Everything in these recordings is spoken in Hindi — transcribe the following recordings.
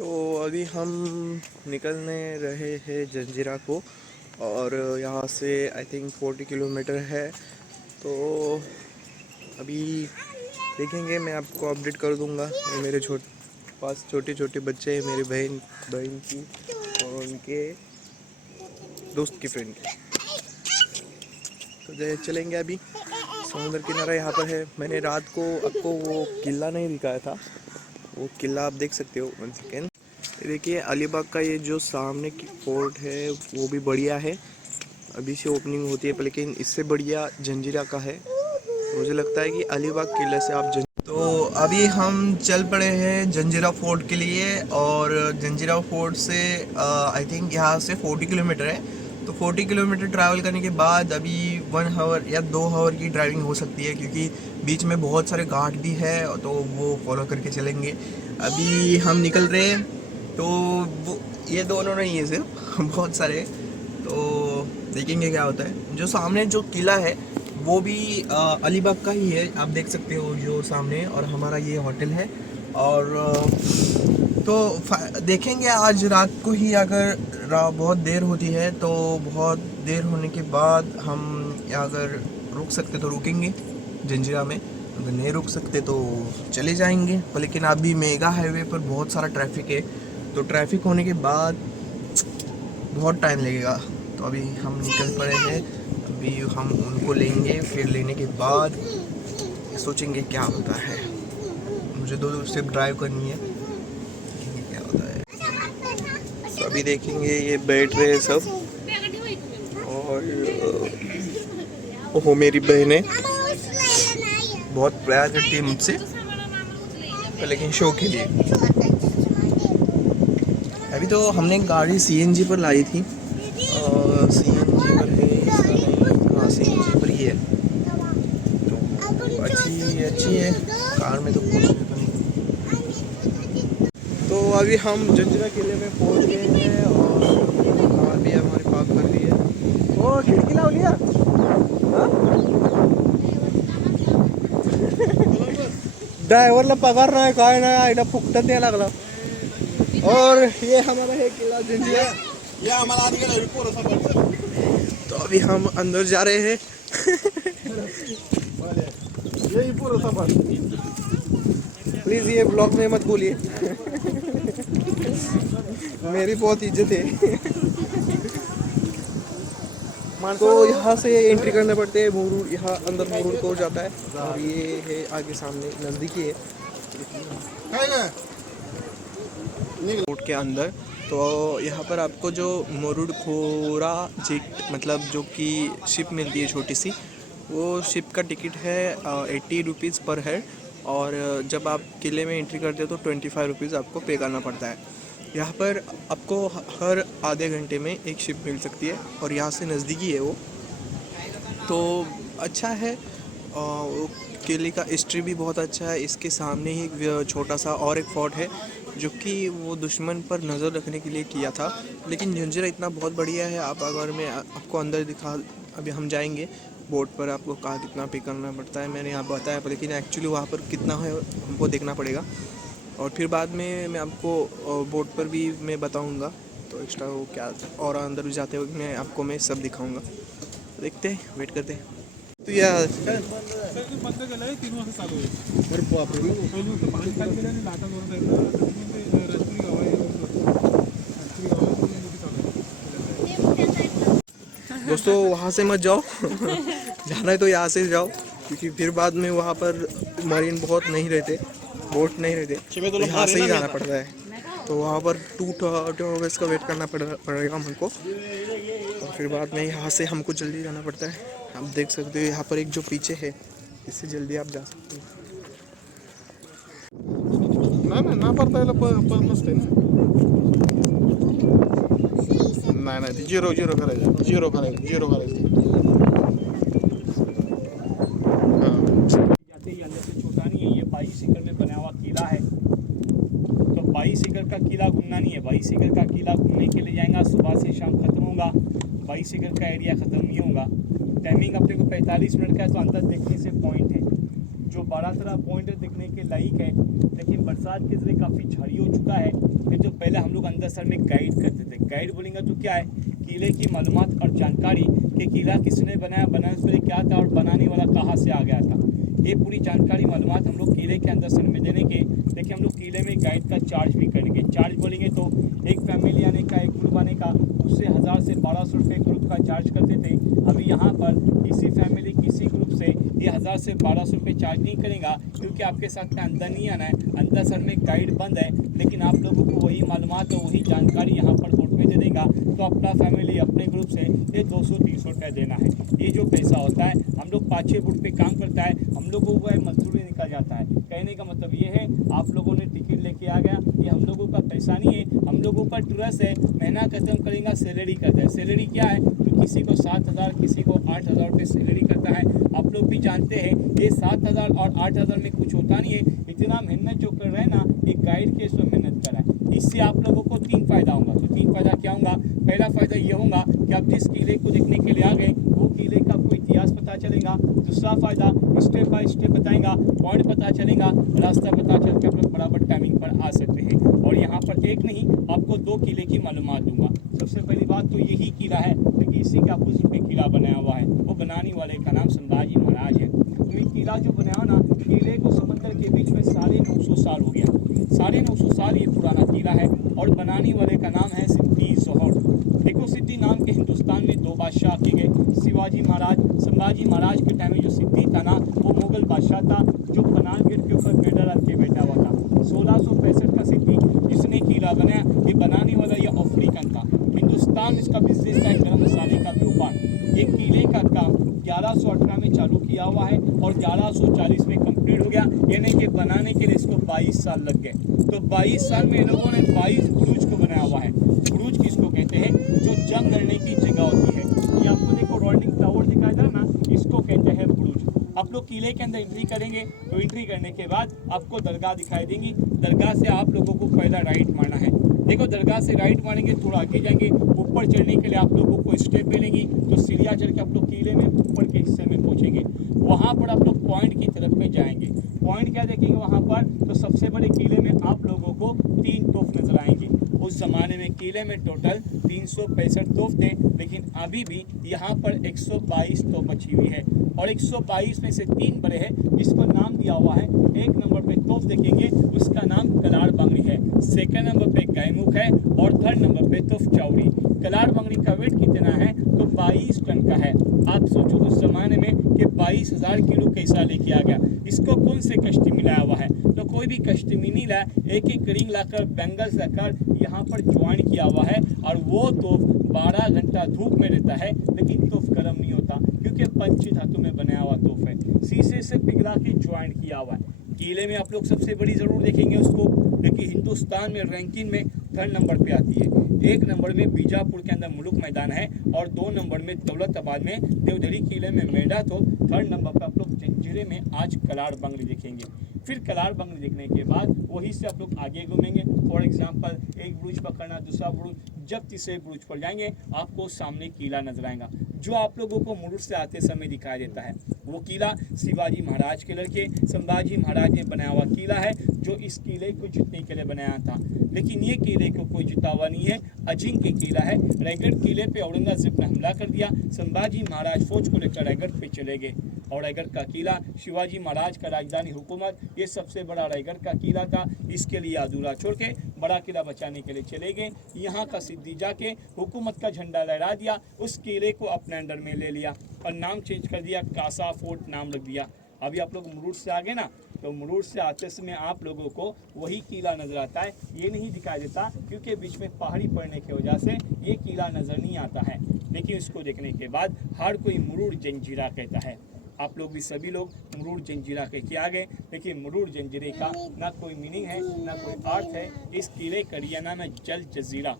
तो अभी हम निकलने रहे हैं जंजीरा को और यहाँ से आई थिंक 40 किलोमीटर है। तो अभी देखेंगे, मैं आपको अपडेट कर दूँगा। मेरे पास छोटे छोटे बच्चे हैं, मेरी बहन की और उनके दोस्त की फ्रेंड की। तो चलेंगे अभी। समुद्र किनारा यहाँ पर है। मैंने रात को आपको वो किला नहीं दिखाया था, वो किला आप देख सकते हो। 1 सेकेंड, देखिए अलीबाग का ये जो सामने की फोर्ट है वो भी बढ़िया है। अभी से ओपनिंग होती है, लेकिन इससे बढ़िया जंजीरा का है। मुझे लगता है कि अलीबाग किले से आप तो अभी हम चल पड़े हैं जंजीरा फोर्ट के लिए। और जंजीरा फोर्ट से आई थिंक यहाँ से 40 किलोमीटर है। तो 40 किलोमीटर ट्रैवल करने के बाद अभी 1 आवर या 2 आवर की ड्राइविंग हो सकती है, क्योंकि बीच में बहुत सारे घाट भी है, तो वो फॉलो करके चलेंगे। अभी हम निकल रहे हैं। तो वो ये दोनों नहीं है, सिर्फ बहुत सारे। तो देखेंगे क्या होता है। जो सामने जो किला है वो भी अलीबाग का ही है, आप देख सकते हो जो सामने। और हमारा ये होटल है। और तो देखेंगे आज रात को ही, अगर बहुत देर होती है तो बहुत देर होने के बाद हम अगर रुक सकते तो रुकेंगे जंजीरा में, अगर नहीं रुक सकते तो चले जाएंगे। लेकिन अभी मेगा हाईवे पर बहुत सारा ट्रैफिक है, तो ट्रैफिक होने के बाद बहुत टाइम लगेगा। तो अभी हम निकल पड़े हैं। अभी हम उनको लेंगे, फिर लेने के बाद सोचेंगे क्या होता है। मुझे 2 स्टेप ड्राइव करनी है, देखेंगे क्या होता है। तो अभी देखेंगे, ये बैठ रहे हैं सब। और ओहो, मेरी बहन है, बहुत प्यार करती है मुझसे, लेकिन शो के लिए। अभी तो हमने गाड़ी सीएनजी पर लाई थी। सीएनजी पर है, हाँ सीएनजी पर ही है। तो अच्छी है। कार में तो कुछ नहीं। तो अभी हम जंजीरा किले में पहुंच गए हैं और कार भी हमारी पार्क कर दी है। ओ खिड़की लाव लिया ड्रायव्हरला पगार नाही, काय नाही, आईला फुकटात द्यायला लागला। और ये हमारा है किला जंजीरा। ये हमारा आदमी का। तो अभी हम अंदर जा रहे हैं। यही पूरा सफर। प्लीज ये ब्लॉग में मत बोलिए। मेरी बहुत इज्जत है। तो यहाँ से एंट्री करने पड़ते हैं मुरुड, यहाँ अंदर मुरुड को जाता है। और ये है आगे सामने नज़दीकी है रोड के अंदर। तो यहाँ पर आपको जो मुरुड खोरा जेट, मतलब जो कि शिप मिलती है छोटी सी, वो शिप का टिकट है 80 रुपीज़ पर हेड। और जब आप किले में एंट्री करते हो तो 25 रुपीज़ आपको पे करना पड़ता है। यहाँ पर आपको हर आधे घंटे में एक शिप मिल सकती है, और यहाँ से नज़दीकी है वो, तो अच्छा है। किले का हिस्ट्री भी बहुत अच्छा है। इसके सामने ही एक छोटा सा और एक फोर्ट है, जो कि वो दुश्मन पर नज़र रखने के लिए किया था। लेकिन जंजीरा इतना बहुत बढ़िया है। आप अगर मैं आपको अंदर दिखा, अभी हम जाएंगे बोट पर, आपको कहाँ कितना पे करना पड़ता है मैंने यहाँ बताया, लेकिन एक्चुअली वहाँ पर कितना है हमको देखना पड़ेगा। और फिर बाद में मैं आपको बोट पर भी मैं बताऊँगा, तो एक्स्ट्रा वो क्या, और अंदर भी जाते वक्त मैं सब दिखाऊँगा। देखते हैं, वेट करते हैं। तो यार बंद केलं आहे 3 वाजता चालू आहे. अरे बापरे. पहिली गोष्ट पाणी खाली गेलं आणि डाटा जोरात आहे ना, तर ते रात्री गाव आहे दोस्तों, वहाँ से मत जाओ। जाना है तो यहाँ से जाओ, क्योंकि फिर बाद में वहाँ पर मरीन बहुत नहीं रहते, बोट नहीं रहते, तो यहाँ से ही जाना पड़ता है। तो वहाँ पर 2 आवर्स का वेट करना पड़ेगा हमको। और फिर बाद में यहाँ से हमको जल्दी जाना पड़ता है। आप देख सकते हो यहाँ पर एक जो पीछे है, इससे जल्दी आप जा सकते हो। ना पडता यायला परत नसते ना. नाही ते झिरो करायचं. छोटा नहीं है, ये 22 एकड़ में बना हुआ किला है। तो 22 एकड़ का किला घूमना नहीं है। 22 एकड़ का किला घूमने के लिए जाएगा, सुबह से शाम खत्म होगा। 22 एकड़ का एरिया ख़त्म नहीं होगा। टाइमिंग अपने को 45 मिनट का है, तो अंदर देखने से पॉइंट है। जो बारातरा पॉइंट है देखने के लायक है, लेकिन बरसात के जरिए काफ़ी झाड़ी हो चुका है। ये तो पहले हम लोग अंदर सर में गाइड करते थे। गाइड बोलेंगे तो क्या है, किले की मालूमात और जानकारी कि किला किसने बनाया, बनाने से पहले क्या था और बनाने वाला कहाँ से आ गया था, ये पूरी जानकारी मालूमात हम लोग किले के अंदर सर में देने के। देखिए हम लोग किले में गाइड का चार्ज भी करेंगे। चार्ज बोलेंगे तो एक फैमिली आने का, एक ग्रुप आने का, उससे 1000 से 1200 रुपये ग्रुप का चार्ज करते थे। अभी यहाँ पर किसी फैमिली किसी ग्रुप से ये 1000 से 1200 रुपये चार्ज नहीं करेगा, क्योंकि आपके साथ में अंदर नहीं आना है। अंदर सर में गाइड बंद है, लेकिन आप लोगों को वही मालूमात और वही जानकारी यहाँ पर बोर्ड पे दे देगा। तो अपना फैमिली अपने ग्रुप से ये 200-300 रुपये देना है। ये जो पैसा होता है हम लोग 5-6 फुट पे काम करता है, हम लोगों को मजदूरी निकल जाता है। कहने का मतलब ये है, आप लोगों ने टिकट लेके आ गया, ये हम लोगों का पैसा नहीं है, हम लोगों का ट्रस्ट है। महीना खत्म करेगा, सैलरी करता है। सैलरी क्या है तो किसी को 7000, किसी को 8000 रुपये सैलरी करता है। आप लोग भी जानते हैं ये 7000 और 8000 में कुछ होता नहीं है। इतना मेहनत जो कर रहे हैं ना, एक गाइड के इसमें मेहनत कर रहा है। इससे आप लोगों को 3 फायदा होगा। तो 3 फायदा क्या होगा? पहला फायदा ये होगा कि आप जिस किले को देखने के लिए आ गए वो किले का आपको इतिहास पता चलेगा। दूसरा फायदा, स्टेप बाय स्टेप बताएगा, पॉइंट पता चलेगा, रास्ता पता चल के आप लोग बराबर टाइमिंग पर आ सकते हैं। और यहाँ पर एक नहीं, आपको 2 किले की मालूमात दूंगा। सबसे पहली बात तो यही किला है, क्योंकि इसी के अपोजिट पे किला बनाया हुआ है। वो बनाने वाले का नाम संभाजी महाराज है। तो ये किला जो बनाया ना, किले को समंदर के बीच में 950 साल हो गया। 950 साल ये पुराना किला है। और बनाने वाले का नाम है सिद्दी जोहर। देखो, सिद्दी नाम के हिंदुस्तान में 2 बादशाह किए गए। शिवाजी महाराज, संभाजी महाराज के टाइम में जो सिद्दी था ना, वो मुगल बादशाह था जो पनालगढ़ के ऊपर बेड़ा रख के बैठा हुआ था। 1665 का सिद्दी जिसने किला बनाया, ये बनाने वाला ये अफ्रीकन था। हिंदुस्तान इसका बिजनेस था गरम मसाले का व्यापार। ये किले का काम 1118 में चालू किया हुआ है और 1140 में कंप्लीट हो गया। यानी कि बनाने के लिए इसको 22 साल लग गए। तो 22 साल में इन लोगों ने 22 बुरुज को बनाया हुआ है। बुरुज किसको कहते हैं? जो जंग लड़ने की जगह होती है। ये आपको देखो रोलिंग टावर दिखाई दे रहा ना, इसको कहते हैं बुरुज। आप लोग किले के अंदर एंट्री करेंगे तो एंट्री करने के बाद आपको दरगाह दिखाई देंगी। दरगाह से आप लोगों को पहला राइट मारना है। देखो, दरगाह से राइट मारेंगे, थोड़ा आगे जाएंगे, ऊपर चढ़ने के लिए आप लोगों को स्टेप मिलेंगी। तो सीढ़ियाँ चढ़ के आप लोग किले में ऊपर के हिस्से में पहुंचेंगे। वहाँ पर आप लोग पॉइंट की तरफ में जाएंगे। पॉइंट क्या देखेंगे वहाँ पर? तो सबसे बड़े किले में आप लोगों को 3 तोप नजर आएंगे। उस जमाने में किले में टोटल 365 तोप थे, लेकिन अभी भी यहाँ पर 122 तोप बची हुई है। और 122 में से 3 बड़े हैं जिसको नाम दिया हुआ है। 1 नंबर पे तोप देखेंगे, उसका नाम कलाड़ बंगड़ी है। 2nd नंबर पे गायमुख है और 3rd नंबर पे तोफ चौड़ी। कलाड़ बंगड़ी का वेट कितना है? तो 22 टन का है। आप सोचो उस जमाने में कि 22,000 किलो कैसा लेके आ गया। इसको कौन से कश्ती मिलाया हुआ है? तो कोई भी कश्ती में नहीं लाया, एक रिंग लाकर, बैंगल्स लाकर यहाँ पर ज्वाइन किया हुआ है। और वो तोफ 12 घंटा धूप में रहता है, लेकिन तोफ गर्म नहीं होता, क्योंकि पंची धातु में बनाया हुआ तोफ है। शीशे से पिघला के ज्वाइन किया हुआ है। किले में आप लोग सबसे बड़ी जरूर देखेंगे उसको। देखिए, हिंदुस्तान में रैंकिंग में 3rd नंबर पे आती है। 1 नंबर में बीजापुर के अंदर मुलुक मैदान है और 2 नंबर में दौलताबाद में देवधरी किले में मेढा। तो 3rd नंबर पर आप लोग जंजीरे में आज कलाड़ बंगड़ी देखेंगे। फिर कलाड़ बंगड़ी देखने के बाद वहीं से आप लोग आगे घूमेंगे। फॉर एग्जाम्पल, एक बुरुज पकड़ना, दूसरा बुरुज, जब तीसरे बुरुज पर जाएंगे आपको सामने किला नजर आएगा, जो आप लोगों को मुरुड से आते समय दिखाई देता है। वो किला शिवाजी महाराज के लड़के संभाजी महाराज ने बनाया हुआ किला है, जो इस किले को जीतने के लिए बनाया था। लेकिन ये किले को कोई जीता हुआ नहीं है, अजिंक्य किला है। रायगढ़ किले पे औरंगजेब ने हमला कर दिया। संभाजी महाराज फौज को लेकर रायगढ़ पे चले गए और रायगढ़ का किला शिवाजी महाराज का राजधानी हुकूमत, ये सबसे बड़ा रायगढ़ का किला था। इसके लिए अधूरा छोड़ के बड़ा किला बचाने के लिए चले गए। यहाँ का सिद्दी जाके हुकूमत का झंडा लहरा दिया, उस किले को अपने अंडर में ले लिया और नाम चेंज कर दिया, कासा फोर्ट नाम रख दिया। अभी आप लोग मुरुड से आ गए ना, तो मुरुड से आते समय आप लोगों को वही किला नजर आता है। ये नहीं दिखाई देता क्योंकि बीच में पहाड़ी पड़ने की वजह से ये किला नजर नहीं आता है। लेकिन इसको देखने के बाद हर कोई मुरुड जंजीरा कहता है। आप लोग भी सभी लोग मुरुड जंजीरा कह के आ गए, लेकिन मुरुड जंजीरे का ना कोई मीनिंग है ना कोई अर्थ है। इस किले का रिया नाम है जल जजीरा।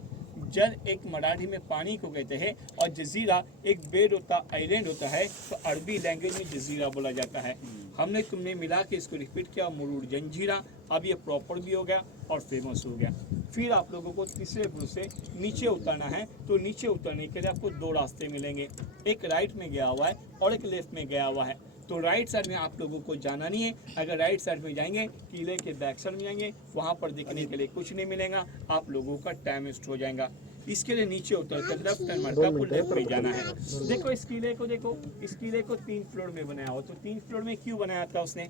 जल एक मराठी में पानी को कहते हैं और जजीरा एक बेड होता, आइलैंड होता है, तो अरबी लैंग्वेज में जजीरा बोला जाता है। हमने तुमने मिला के इसको रिपीट किया, मुरुड जंजीरा। अब ये प्रॉपर भी हो गया और फेमस हो गया। फिर आप लोगों को तीसरे बुरुज से नीचे उतरना है, तो नीचे उतरने के लिए आपको 2 रास्ते मिलेंगे। एक राइट में गया हुआ है और एक लेफ्ट में गया हुआ है। तो राइट साइड में आप लोगों को जाना नहीं है। अगर राइट साइड में जाएंगे, किले के बैक साइड में जाएंगे, वहाँ पर देखने के लिए कुछ नहीं मिलेगा, आप लोगों का टाइम वेस्ट हो जाएगा। इसके लिए नीचे उतर कर लेफ्ट टर्न मार आपको लेफ्ट में जाना है। देखो इस किले को, देखो इस किले को 3 फ्लोर में बनाया हो। तो 3 फ्लोर में क्यों बनाया था उसने?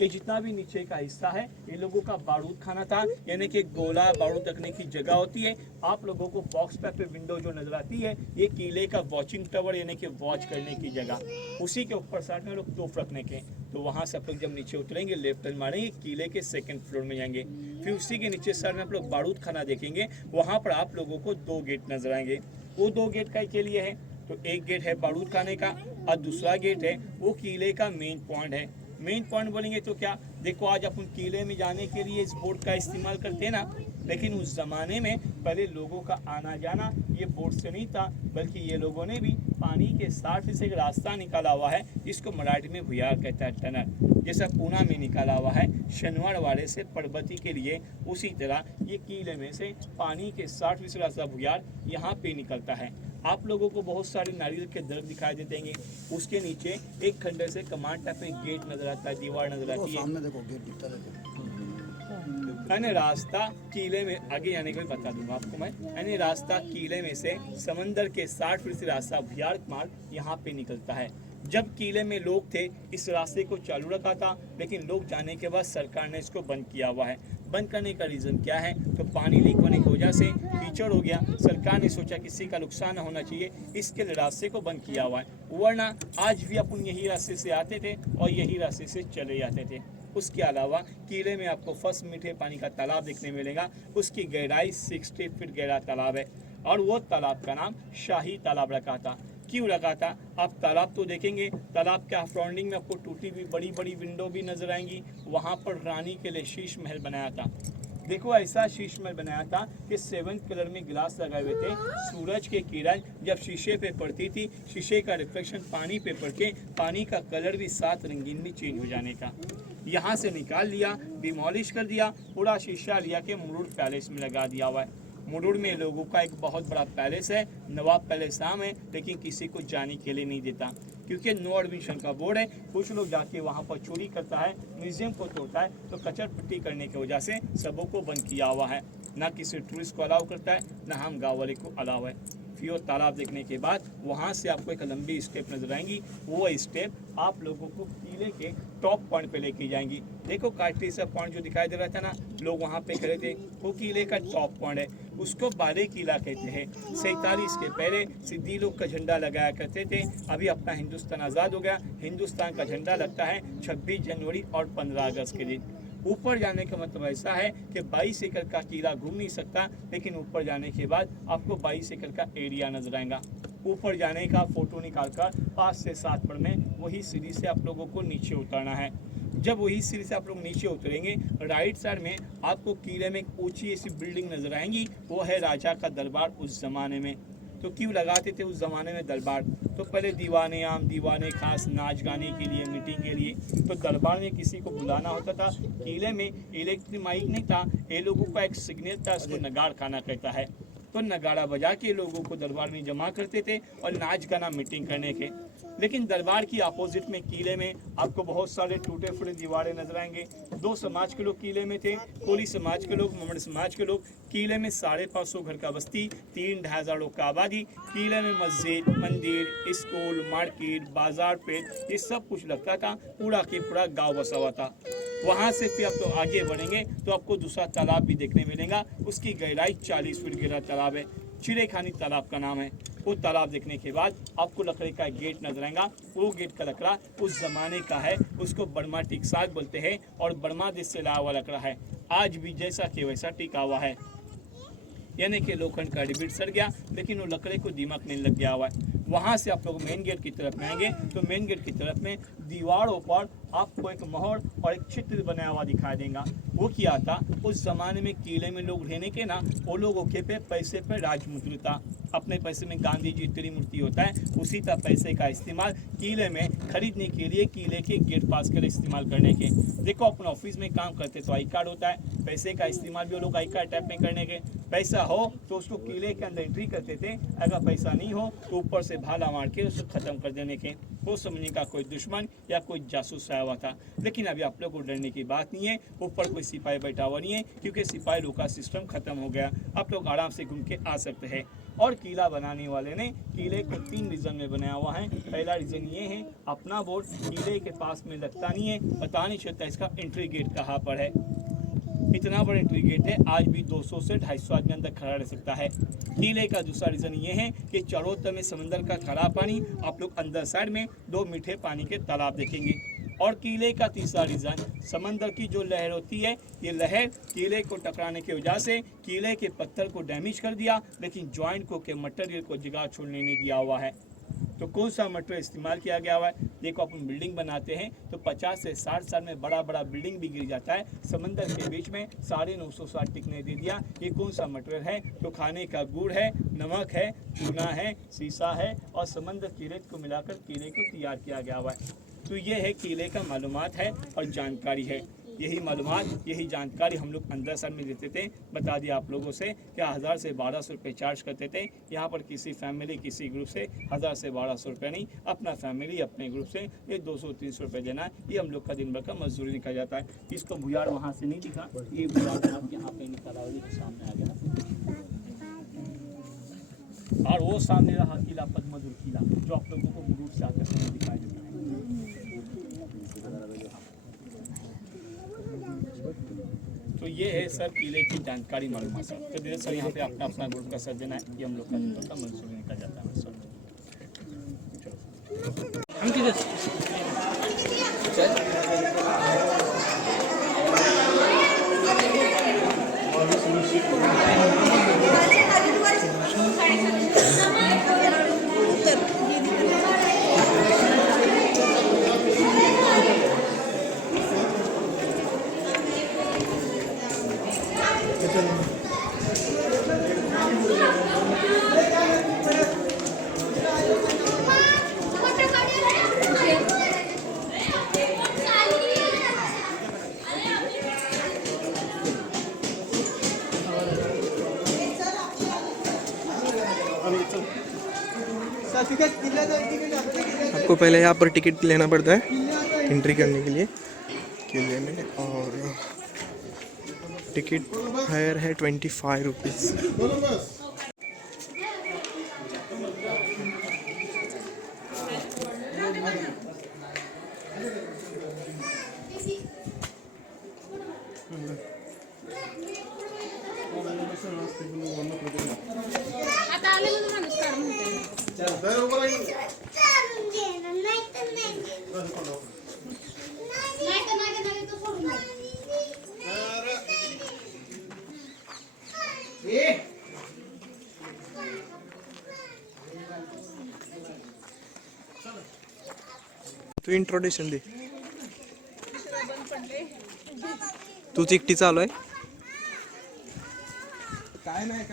ये जितना भी नीचे का हिस्सा है, ये लोगों का बारूद खाना था, यानी कि गोला बारूद रखने की जगह होती है। आप लोगों को बॉक्स टाइप पे विंडो जो नजर आती है, ये किले का वॉचिंग टावर यानी कि वॉच करने की जगह। उसी के ऊपर साइड में लोग तोप रखने के। तो वहाँ से आप लोग जब नीचे उतरेंगे, लेफ्ट टर्न मारेंगे, किले के 2nd फ्लोर में जाएंगे। फिर उसी के नीचे साइड में आप लोग बारूद खाना देखेंगे। वहाँ पर आप लोगों को 2 गेट नजर आएंगे। वो 2 गेट का के लिए है, तो एक गेट है बारूद खाने का और दूसरा गेट है वो किले का मेन पॉइंट है। मेन पॉइंट बोलेंगे तो क्या, देखो आज अपन किले में जाने के लिए इस बोट का इस्तेमाल करते हैं ना, लेकिन उस ज़माने में पहले लोगों का आना जाना ये बोट से नहीं था, बल्कि ये लोगों ने भी पानी के 60 से एक रास्ता निकाला हुआ है। इसको मराठी में भुयार कहता है, टनल। जैसा पूना में निकाला हुआ है शनिवारवाड़े से पर्वती के लिए, उसी तरह ये किले में से पानी के 60 से रास्ता भुयार यहाँ पे निकलता है। आप लोगों को बहुत सारे नारियल के दरख्त दिखाई देते हैं। उसके नीचे एक खंडर से कमांड टाइप में गेट नजर आता है, दीवार नजर आती है। सामने देखो गेट दिखता है। यानी रास्ता किले में आगे जाने का भी बता दूंगा आपको मैं। यानी रास्ता किले में से समंदर के 60 फीट से रास्ता भुयार मार्ग यहाँ पे निकलता है। जब किले में लोग थे, इस रास्ते को चालू रखा था, लेकिन लोग जाने के बाद सरकार ने इसको बंद किया हुआ है। बंद करने का रीज़न क्या है? तो पानी लीक होने की वजह से कीचड़ हो गया। सरकार ने सोचा किसी का नुकसान न होना चाहिए, इसके लिए रास्ते को बंद किया हुआ है। वरना आज भी अपन यही रास्ते से आते थे और यही रास्ते से चले जाते थे। उसके अलावा किले में आपको फर्स्ट मीठे पानी का तालाब देखने मिलेगा। उसकी गहराई 60 फीट गहरा तालाब है और वो तालाब का नाम शाही तालाब रखा था। क्यों रखा था? आप तालाब तो देखेंगे, तालाब के सराउंडिंग में आपको टूटी हुई बड़ी बड़ी विंडो भी नजर आएंगी। वहाँ पर रानी के लिए शीश महल बनाया था। देखो ऐसा शीश महल बनाया था कि 7 कलर में गिलास लगाए हुए थे। सूरज के किरण जब शीशे पे पड़ती थी, शीशे का रिफ्लेक्शन पानी पे पड़ के पानी का कलर भी 7 रंगीन में चेंज हो जाने का। यहाँ से निकाल लिया, डिमोलिश कर दिया, पूरा शीशा लिया के मुरुड पैलेस में लगा दिया हुआ है। मुरुड में लोगों का एक बहुत बड़ा पैलेस है, नवाब पैलेस नाम है, लेकिन किसी को जाने के लिए नहीं देता क्योंकि नो एडमिशन का बोर्ड है। कुछ लोग जाके वहाँ पर चोरी करता है, म्यूजियम को तोड़ता है, तो कचर पट्टी करने की वजह से सबों को बंद किया हुआ है। ना किसी टूरिस्ट को अलाउ करता है, ना हम गाँव वाले को अलाउ है। फिर तालाब देखने के बाद वहाँ से आपको एक लंबी स्टेप नजर आएंगी। वो स्टेप आप लोगों को किले के टॉप पॉइंट पे लेके जाएंगी। देखो काटली सा पॉइंट जो दिखाई दे रहा था ना, लोग वहाँ पे खड़े थे, वो किले का टॉप पॉइंट है। उसको बाले किला कहते हैं। 47 के पहले सिद्दी लोग का झंडा लगाया करते थे। अभी अपना हिंदुस्तान आज़ाद हो गया, हिंदुस्तान का झंडा लगता है 26 जनवरी और 15 अगस्त के दिन। ऊपर जाने का मतलब ऐसा है कि 22 एकड़ का किला घूम नहीं सकता, लेकिन ऊपर जाने के बाद आपको 22 एकड़ का एरिया नजर आएगा। ऊपर जाने का फोटो निकालकर 5 से 7 मिनट में वही सीढ़ी से आप लोगों को नीचे उतरना है। जब वही सीढ़ी से आप लोग नीचे उतरेंगे, राइट साइड में आपको किले में एक ऊंची ऐसी बिल्डिंग नजर आएंगी। वो है राजा का दरबार उस जमाने में। तो क्यों लगाते थे उस ज़माने में दरबार? तो पहले दीवाने आम, दीवाने खास, नाच गाने के लिए, मीटिंग के लिए, तो दरबार में किसी को बुलाना होता था। किले में इलेक्ट्रिक माइक नहीं था, ये लोगों का एक सिग्नल था, उसको नगाड़ खाना कहता है। तो नगाड़ा बजा के लोगों को दरबार में जमा करते थे और नाच गाना मीटिंग करने के। लेकिन दरबार की अपोजिट में किले में आपको बहुत सारे टूटे फूटे दीवारें नजर आएंगे। 2 समाज के लोग किले में थे, कोली समाज के लोग, ममड़ समाज के लोग। किले में 550 घर का बस्ती, 3-2,500 लोग का आबादी। किले में मस्जिद, मंदिर, स्कूल, मार्केट, बाजार पे ये सब कुछ लगता था। पूरा के पूरा गाँव बसा हुआ था। वहाँ से फिर आप तो आगे बढ़ेंगे तो आपको दूसरा तालाब भी देखने मिलेगा। उसकी गहराई 40 फीट गहरा तालाब है, चिड़ेखानी तालाब का नाम है। वो तालाब देखने के बाद आपको लकड़ी का गेट नजर आएगा। वो गेट का लकड़ा उस जमाने का है, उसको बर्मा टिकसाग बोलते हैं और बर्मा देश से लाया हुआ लकड़ा है। आज भी जैसा कि वैसा टिका हुआ है, यानी कि लोखंड का डिबिट सड़ गया, लेकिन वो लकड़े को दिमाग नहीं लग गया हुआ है। वहाँ से आप लोग मेन गेट की तरफ में आएंगे तो मेन गेट की तरफ में दीवारों पर आपको एक मोहर और एक चित्र बनाया हुआ दिखाई देगा। वो क्या था, उस जमाने में किले में लोग रहने के ना, वो लोगों के पे पैसे पे राजमुद्र था। अपने पैसे में गांधी जी त्रिमूर्ति होता है, उसी का पैसे का इस्तेमाल किले में खरीदने के लिए, किले के गेट पास कर इस्तेमाल करने के। देखो अपन ऑफिस में काम करते तो आई कार्ड होता है, पैसे का इस्तेमाल भी वो लोग आई कार्ड टाइप में करने के। पैसा हो तो उसको किले के अंदर एंट्री करते थे, अगर पैसा नहीं हो तो ऊपर से भाला मार के उसे ख़त्म कर देने के। वो समझने का कोई दुश्मन या कोई जासूस आया हुआ था। लेकिन अभी आप लोग को डरने की बात नहीं है, ऊपर कोई सिपाही बैठा हुआ नहीं है, क्योंकि सिपाही लोग का सिस्टम ख़त्म हो गया। आप लोग आराम से घूम के आ सकते हैं। और किला बनाने वाले ने किले को 3 रीजन में बनाया हुआ है। पहला रीजन ये है, अपना बोर्ड किले के पास में लगता नहीं है, पता नहीं चलता इसका एंट्री गेट कहाँ पर है। इतना बड़ा एंट्री गेट है, आज भी 200 से 250 आदमी अंदर खड़ा रह सकता है। किले का दूसरा रीजन ये है कि चारों तरफ में समंदर का खड़ा पानी, आप लोग अंदर साइड में 2 मीठे पानी के तालाब देखेंगे। और किले का तीसरा रीजन, समंदर की जो लहर होती है, ये लहर किले को टकराने की वजह से किले के पत्थर को डैमेज कर दिया, लेकिन जॉइंट को के मटेरियल को जगह छोड़ने नहीं दिया हुआ है। तो कौन सा मटेरियल इस्तेमाल किया गया हुआ है? देखो, अपन बिल्डिंग बनाते हैं तो 50 से 60 साल में बड़ा बड़ा बिल्डिंग भी गिर जाता है। समंदर के बीच में 950 साल टिकने दे दिया। ये कौन सा मटेरियल है? तो खाने का गुड़ है, नमक है, चूना है, शीशा है और समंदर की रेत को मिलाकर किले को तैयार किया गया हुआ है। तो ये है किले का मालूमात है और जानकारी है। यही मालूमात, यही जानकारी हम लोग अंदर सर में देते थे। बता दिया आप लोगों से क्या 1000 से 1200 रुपये चार्ज करते थे। यहाँ पर किसी फैमिली, किसी ग्रुप से 1000 से 1200 रुपये नहीं, अपना फैमिली अपने ग्रुप से ये 200-300 रुपये देना है। ये हम लोग का दिन भर का मजदूरी निकल जाता है। इसको भुयाड़ वहाँ से नहीं दिखा, ये भुयाड़ आप यहाँ पे निकाला हुआ तो सामने आ गया। और वो सामने रहा किला पद्मदुर किला, जो आप लोगों को दूर से आकर दिखाई देता है। तो ये है सर किले की जानकारी मालूम सर। तो धीरे सर यहाँ पे अपना अपना ग्रुप का सर देना है, ये हम लोग का दिन भर का मंसूरी निकल जाता है सर। आपको पहले यहाँ पर टिकट लेना पड़ता है एंट्री करने के लिए किले में, और टिकट फायर है 25 रुपीज़। तू इंट्रोडक्शन दे, तूच एकटी चालू आहे? काय नाही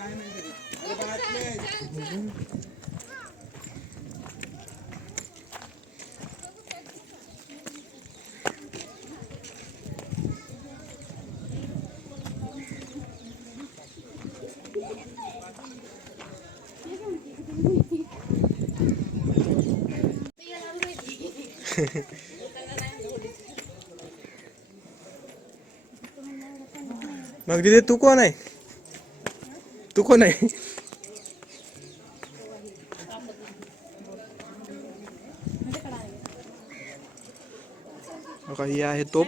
मग दिदे तू कोण आहे? तू कोण आहे? हे आहे तोप.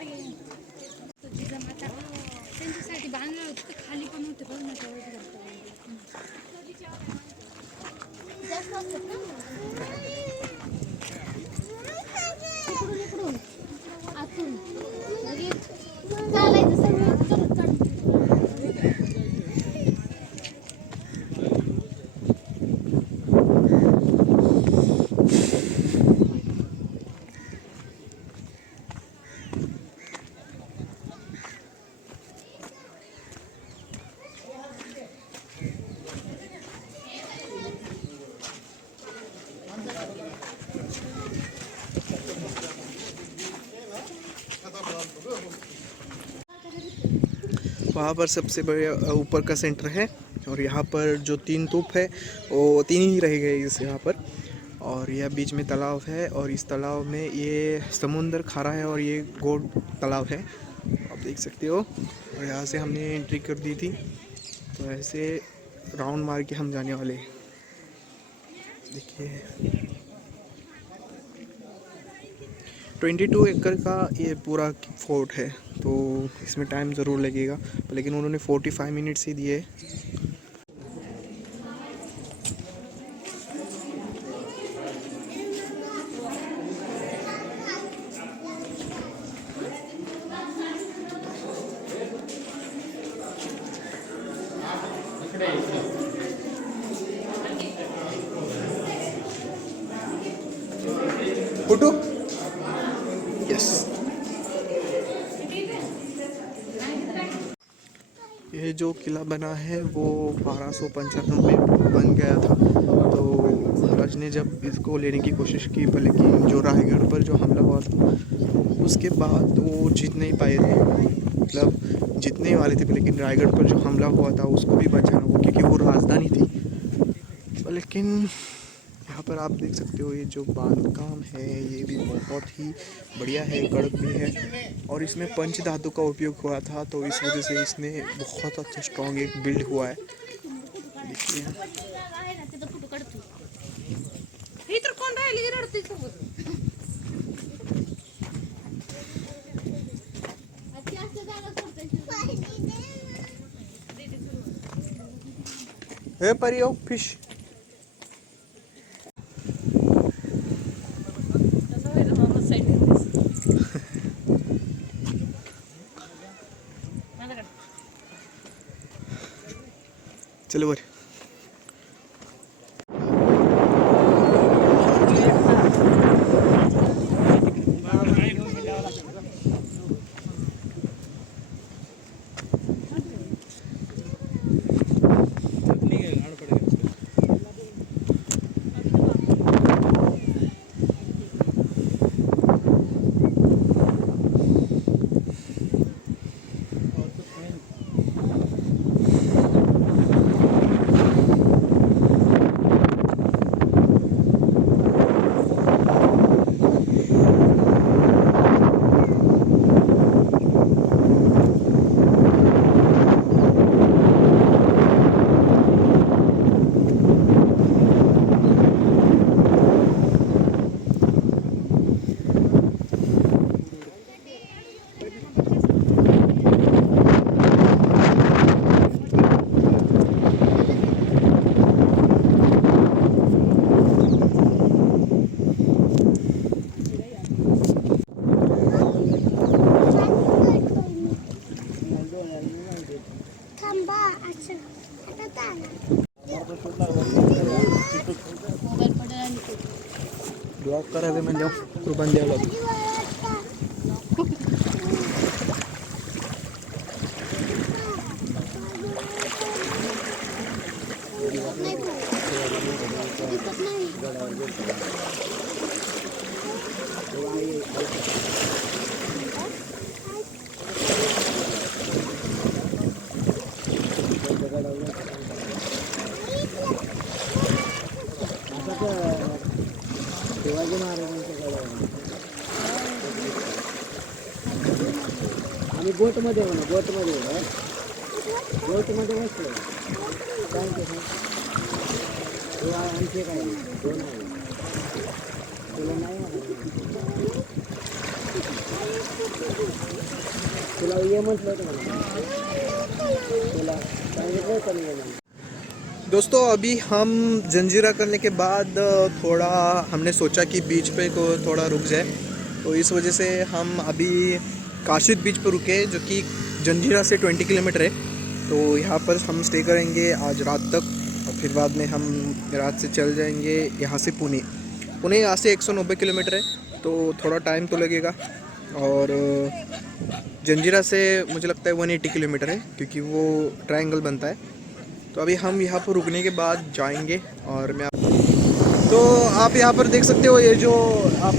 वहाँ पर सबसे बड़े ऊपर का सेंटर है, और यहाँ पर जो 3 तोप है वो 3 ही रह गए इस यहाँ पर। और यह बीच में तालाब है और इस तालाब में ये समुंदर खारा है और ये गोड तालाब है, आप देख सकते हो। और यहाँ से हमने एंट्री कर दी थी, तो ऐसे राउंड मार के हम जाने वाले हैं। देखिए 22 एकड़ का ये पूरा फोर्ट है, तो इसमें टाइम ज़रूर लगेगा, लेकिन उन्होंने 45 मिनट्स ही दिए। फोटो यस, ये जो किला बना है वो 1295 में बन गया था। तो महाराज ने जब इसको लेने की कोशिश की, लेकिन जो रायगढ़ पर जो हमला हुआ था उसके बाद वो जीत नहीं पाए थे, मतलब जीतने वाले थे, लेकिन रायगढ़ पर जो हमला हुआ था उसको भी बचाना हुआ क्योंकि वो राजधानी थी। लेकिन यहाँ पर आप देख सकते हो ये जो बांधकाम है ये भी बहुत ही बढ़िया है, कड़क भी है और इसमें पंच धातु का उपयोग हुआ था, तो इस वजह से इसने बहुत अच्छा स्ट्रॉन्ग एक बिल्ड हुआ है। देखिए हे परियो फिश। चलो बर ब्लॉक करा म्हणजे कुर्बान द्यावं लागतं। शिवाजी महाराजांच्या गडावर आम्ही बोटमध्ये हो ना, बोटमध्ये बसलो काय तेव्हा आमचे काय दोन आहे तुला नाही तुला ये म्हटलं होतं मला, तुला सांगितलं होतं मी ये. दोस्तों अभी हम जंजीरा करने के बाद थोड़ा हमने सोचा कि बीच पे को थोड़ा रुक जाए, तो इस वजह से हम अभी काशिद बीच पर रुके जो कि जंजीरा से 20 किलोमीटर है। तो यहाँ पर हम स्टे करेंगे आज रात तक और फिर बाद में हम रात से चल जाएंगे यहाँ से पुणे यहाँ से 190 किलोमीटर है, तो थोड़ा टाइम तो लगेगा। और जंजीरा से मुझे लगता है 180 किलोमीटर है क्योंकि वो ट्रायंगल बनता है। तो अभी हम यहाँ पर रुकने के बाद जाएंगे और मैं तो आप यहाँ पर देख सकते हो ये जो आप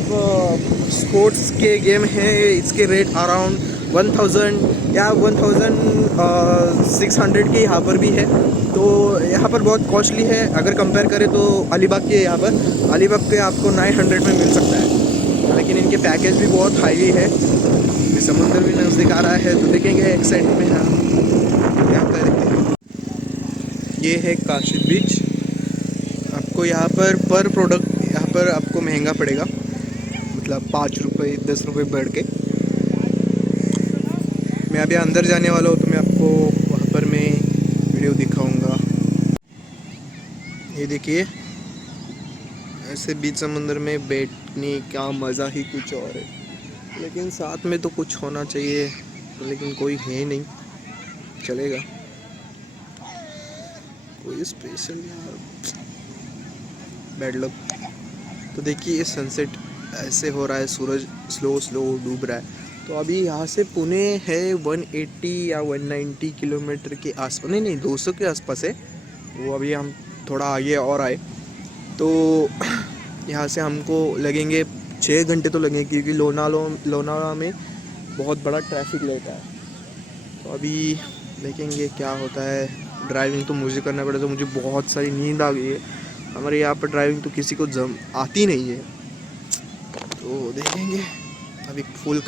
स्पोर्ट्स के गेम हैं इसके रेट अराउंड 1000 या 1600 के यहाँ पर भी है। तो यहाँ पर बहुत कॉस्टली है अगर कंपेयर करें तो अलीबाग के यहाँ पर। अलीबाग पे आपको 900 में मिल सकता है, लेकिन इनके पैकेज भी बहुत हाईली है। ये समुंदर भी नज़दीक आ रहा है तो देखेंगे एक साइड में हम यहाँ पर देखते हैं। ये है काशिद बीच। आपको यहाँ पर प्रोडक्ट यहाँ पर आपको महंगा पड़ेगा, मतलब 5 रुपये 10 रुपये बढ़ के। मैं अभी अंदर जाने वाला हूँ तो मैं आपको वहाँ पर मैं वीडियो दिखाऊंगा। ये देखिए, ऐसे बीच समुंदर में बैठने का मज़ा ही कुछ और है। लेकिन साथ में तो कुछ होना चाहिए, लेकिन कोई है नहीं, चलेगा कोई स्पेशल यार, बैड लक। तो देखिए ये सनसेट ऐसे हो रहा है, सूरज स्लो डूब रहा है। तो अभी यहाँ से पुणे है 180 या 190 किलोमीटर के आसपास, नहीं 200 के आसपास है। वो अभी हम थोड़ा आगे और आए तो यहाँ से हमको लगेंगे 6 घंटे तो लगेंगे, क्योंकि लोनावाला में बहुत बड़ा ट्रैफिक रहता है। तो अभी देखेंगे क्या होता है। ड्राइविंग तो मुझे करना पड़ेगा, तो मुझे बहुत सारी नींद आ गई है। हमारे यहाँ पर ड्राइविंग तो किसी को आती नहीं है, तो देखेंगे अभी फुल